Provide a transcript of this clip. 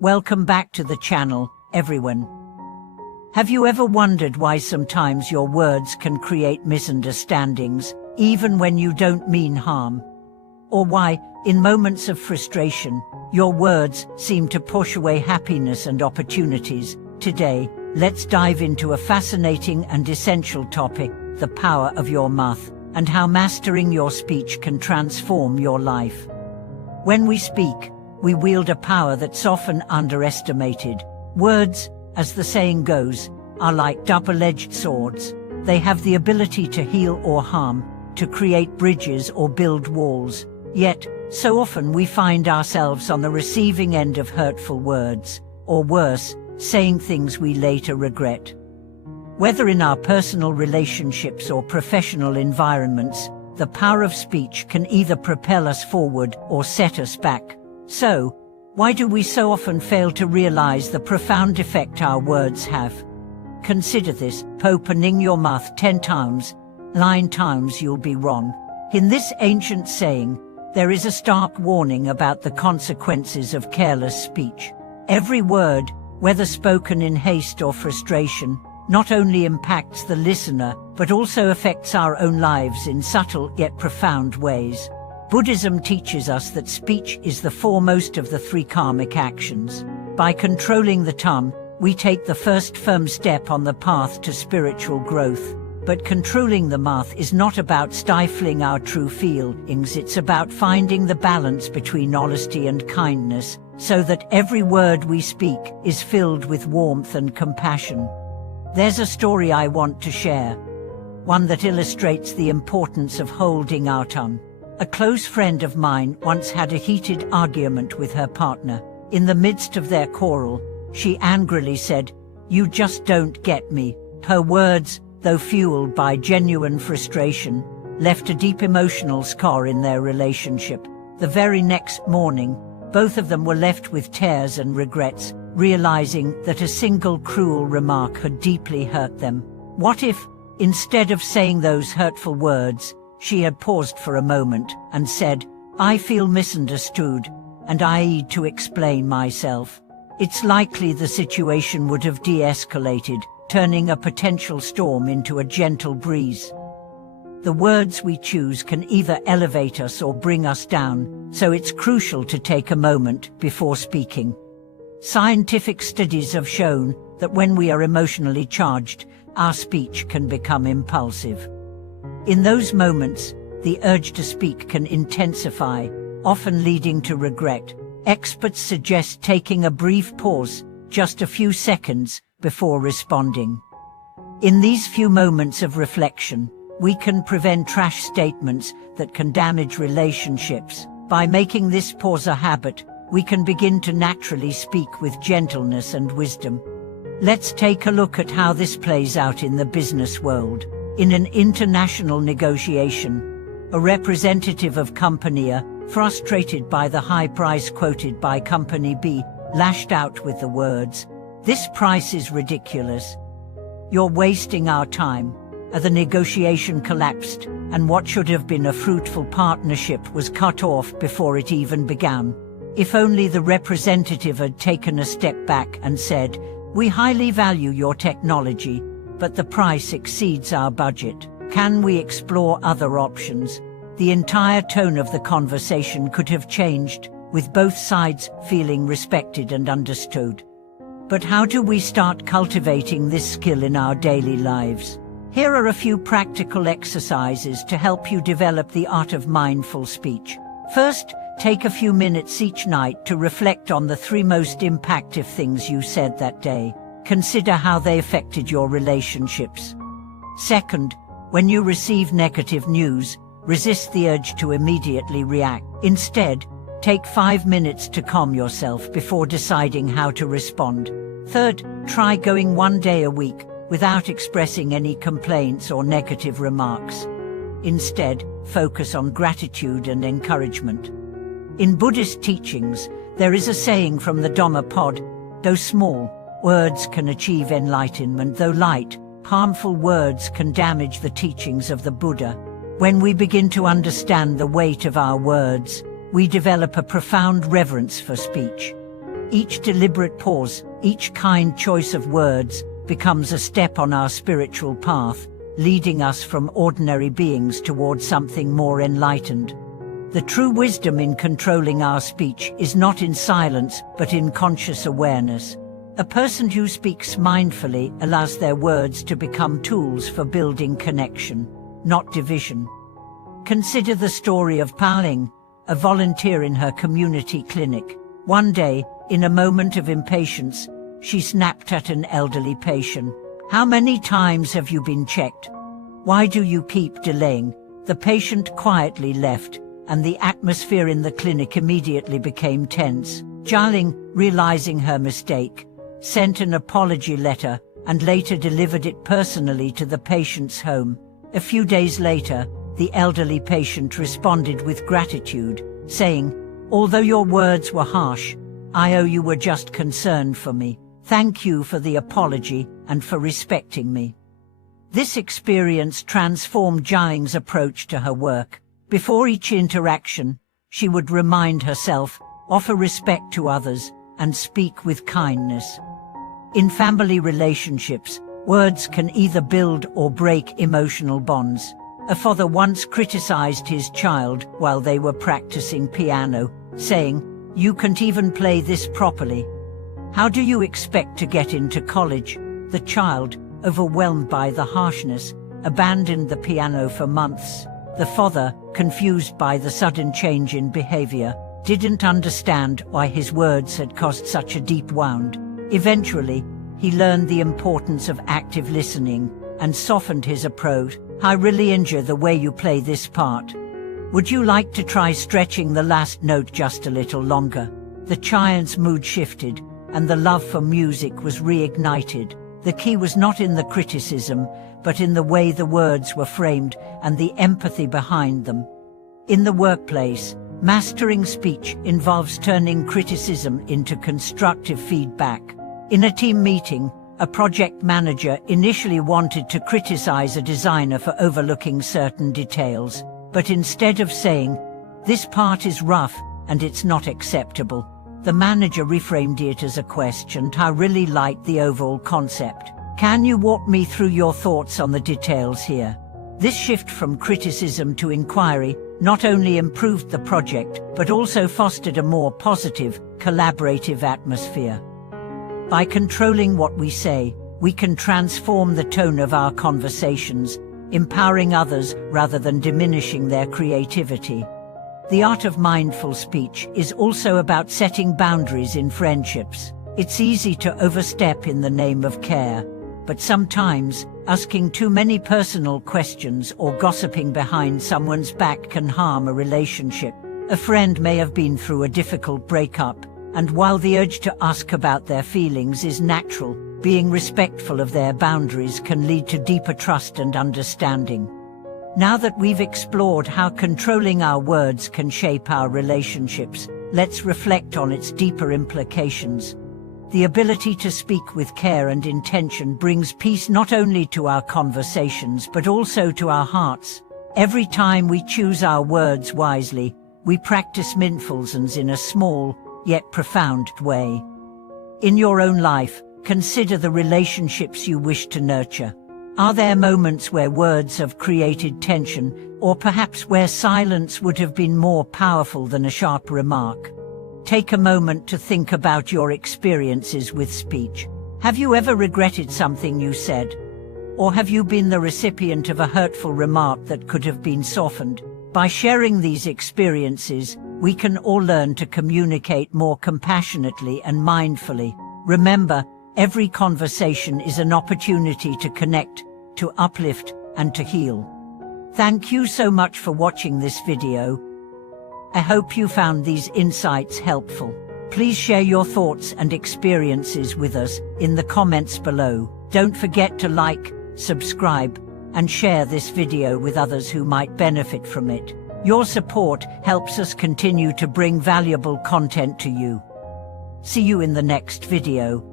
Welcome back to the channel, everyone. Have you ever wondered why sometimes your words can create misunderstandings, even when you don't mean harm? Or why, in moments of frustration, your words seem to push away happiness and opportunities? Today, let's dive into a fascinating and essential topic, the power of your mouth, and how mastering your speech can transform your life. When we speak, we wield a power that's often underestimated. Words, as the saying goes, are like double-edged swords. They have the ability to heal or harm, to create bridges or build walls. Yet, so often we find ourselves on the receiving end of hurtful words, or worse, saying things we later regret. Whether in our personal relationships or professional environments, the power of speech can either propel us forward or set us back. So, why do we so often fail to realize the profound effect our words have? Consider this: opening your mouth 10 times, 9 times you'll be wrong. In this ancient saying, there is a stark warning about the consequences of careless speech. Every word, whether spoken in haste or frustration, not only impacts the listener, but also affects our own lives in subtle yet profound ways. Buddhism teaches us that speech is the foremost of the 3 karmic actions. By controlling the tongue, we take the first firm step on the path to spiritual growth. But controlling the mouth is not about stifling our true feelings, it's about finding the balance between honesty and kindness, so that every word we speak is filled with warmth and compassion. There's a story I want to share, one that illustrates the importance of holding our tongue. A close friend of mine once had a heated argument with her partner. In the midst of their quarrel, she angrily said, "You just don't get me." Her words, though fueled by genuine frustration, left a deep emotional scar in their relationship. The very next morning, both of them were left with tears and regrets, realizing that a single cruel remark had deeply hurt them. What if, instead of saying those hurtful words, she had paused for a moment and said, "I feel misunderstood, and I need to explain myself"? It's likely the situation would have de-escalated, turning a potential storm into a gentle breeze. The words we choose can either elevate us or bring us down, so it's crucial to take a moment before speaking. Scientific studies have shown that when we are emotionally charged, our speech can become impulsive. In those moments, the urge to speak can intensify, often leading to regret. Experts suggest taking a brief pause, just a few seconds, before responding. In these few moments of reflection, we can prevent rash statements that can damage relationships. By making this pause a habit, we can begin to naturally speak with gentleness and wisdom. Let's take a look at how this plays out in the business world. In an international negotiation, a representative of Company A, frustrated by the high price quoted by Company B, lashed out with the words, "This price is ridiculous. You're wasting our time." The negotiation collapsed, and what should have been a fruitful partnership was cut off before it even began. If only the representative had taken a step back and said, "We highly value your technology, but the price exceeds our budget. Can we explore other options?" The entire tone of the conversation could have changed, with both sides feeling respected and understood. But how do we start cultivating this skill in our daily lives? Here are a few practical exercises to help you develop the art of mindful speech. First, take a few minutes each night to reflect on the 3 most impactful things you said that day. Consider how they affected your relationships. Second, when you receive negative news, resist the urge to immediately react. Instead, take 5 minutes to calm yourself before deciding how to respond. Third, try going 1 day a week without expressing any complaints or negative remarks. Instead, focus on gratitude and encouragement. In Buddhist teachings, there is a saying from the Dhammapad, "Though small, words can achieve enlightenment. Though light, harmful words can damage the teachings of the Buddha." When we begin to understand the weight of our words, we develop a profound reverence for speech. Each deliberate pause, each kind choice of words, becomes a step on our spiritual path, leading us from ordinary beings towards something more enlightened. The true wisdom in controlling our speech is not in silence, but in conscious awareness. A person who speaks mindfully allows their words to become tools for building connection, not division. Consider the story of Paling, a volunteer in her community clinic. One day, in a moment of impatience, she snapped at an elderly patient. "How many times have you been checked? Why do you keep delaying?" The patient quietly left, and the atmosphere in the clinic immediately became tense. Jialing, realizing her mistake, sent an apology letter and later delivered it personally to the patient's home. A few days later, the elderly patient responded with gratitude, saying, "Although your words were harsh, I owe you were just concerned for me. Thank you for the apology and for respecting me." This experience transformed Jialing's approach to her work. Before each interaction, she would remind herself, offer respect to others, and speak with kindness. In family relationships, words can either build or break emotional bonds. A father once criticized his child while they were practicing piano, saying, "You can't even play this properly. How do you expect to get into college?" The child, overwhelmed by the harshness, abandoned the piano for months. The father, confused by the sudden change in behavior, didn't understand why his words had caused such a deep wound. Eventually, he learned the importance of active listening and softened his approach. "I really enjoy the way you play this part. Would you like to try stretching the last note just a little longer?" The child's mood shifted, and the love for music was reignited. The key was not in the criticism, but in the way the words were framed and the empathy behind them. In the workplace, mastering speech involves turning criticism into constructive feedback. In a team meeting, a project manager initially wanted to criticize a designer for overlooking certain details, but instead of saying, "This part is rough and it's not acceptable," the manager reframed it as a question. "I really like the overall concept. Can you walk me through your thoughts on the details here?" This shift from criticism to inquiry not only improved the project, but also fostered a more positive, collaborative atmosphere. By controlling what we say, we can transform the tone of our conversations, empowering others rather than diminishing their creativity. The art of mindful speech is also about setting boundaries in friendships. It's easy to overstep in the name of care, but sometimes asking too many personal questions or gossiping behind someone's back can harm a relationship. A friend may have been through a difficult breakup, and while the urge to ask about their feelings is natural, being respectful of their boundaries can lead to deeper trust and understanding. Now that we've explored how controlling our words can shape our relationships, let's reflect on its deeper implications. The ability to speak with care and intention brings peace not only to our conversations but also to our hearts. Every time we choose our words wisely, we practice mindfulness in a small, yet profound way. In your own life, consider the relationships you wish to nurture. Are there moments where words have created tension, or perhaps where silence would have been more powerful than a sharp remark? Take a moment to think about your experiences with speech. Have you ever regretted something you said? Or have you been the recipient of a hurtful remark that could have been softened? By sharing these experiences, we can all learn to communicate more compassionately and mindfully. Remember, every conversation is an opportunity to connect, to uplift, and to heal. Thank you so much for watching this video. I hope you found these insights helpful. Please share your thoughts and experiences with us in the comments below. Don't forget to like, subscribe, and share this video with others who might benefit from it. Your support helps us continue to bring valuable content to you. See you in the next video.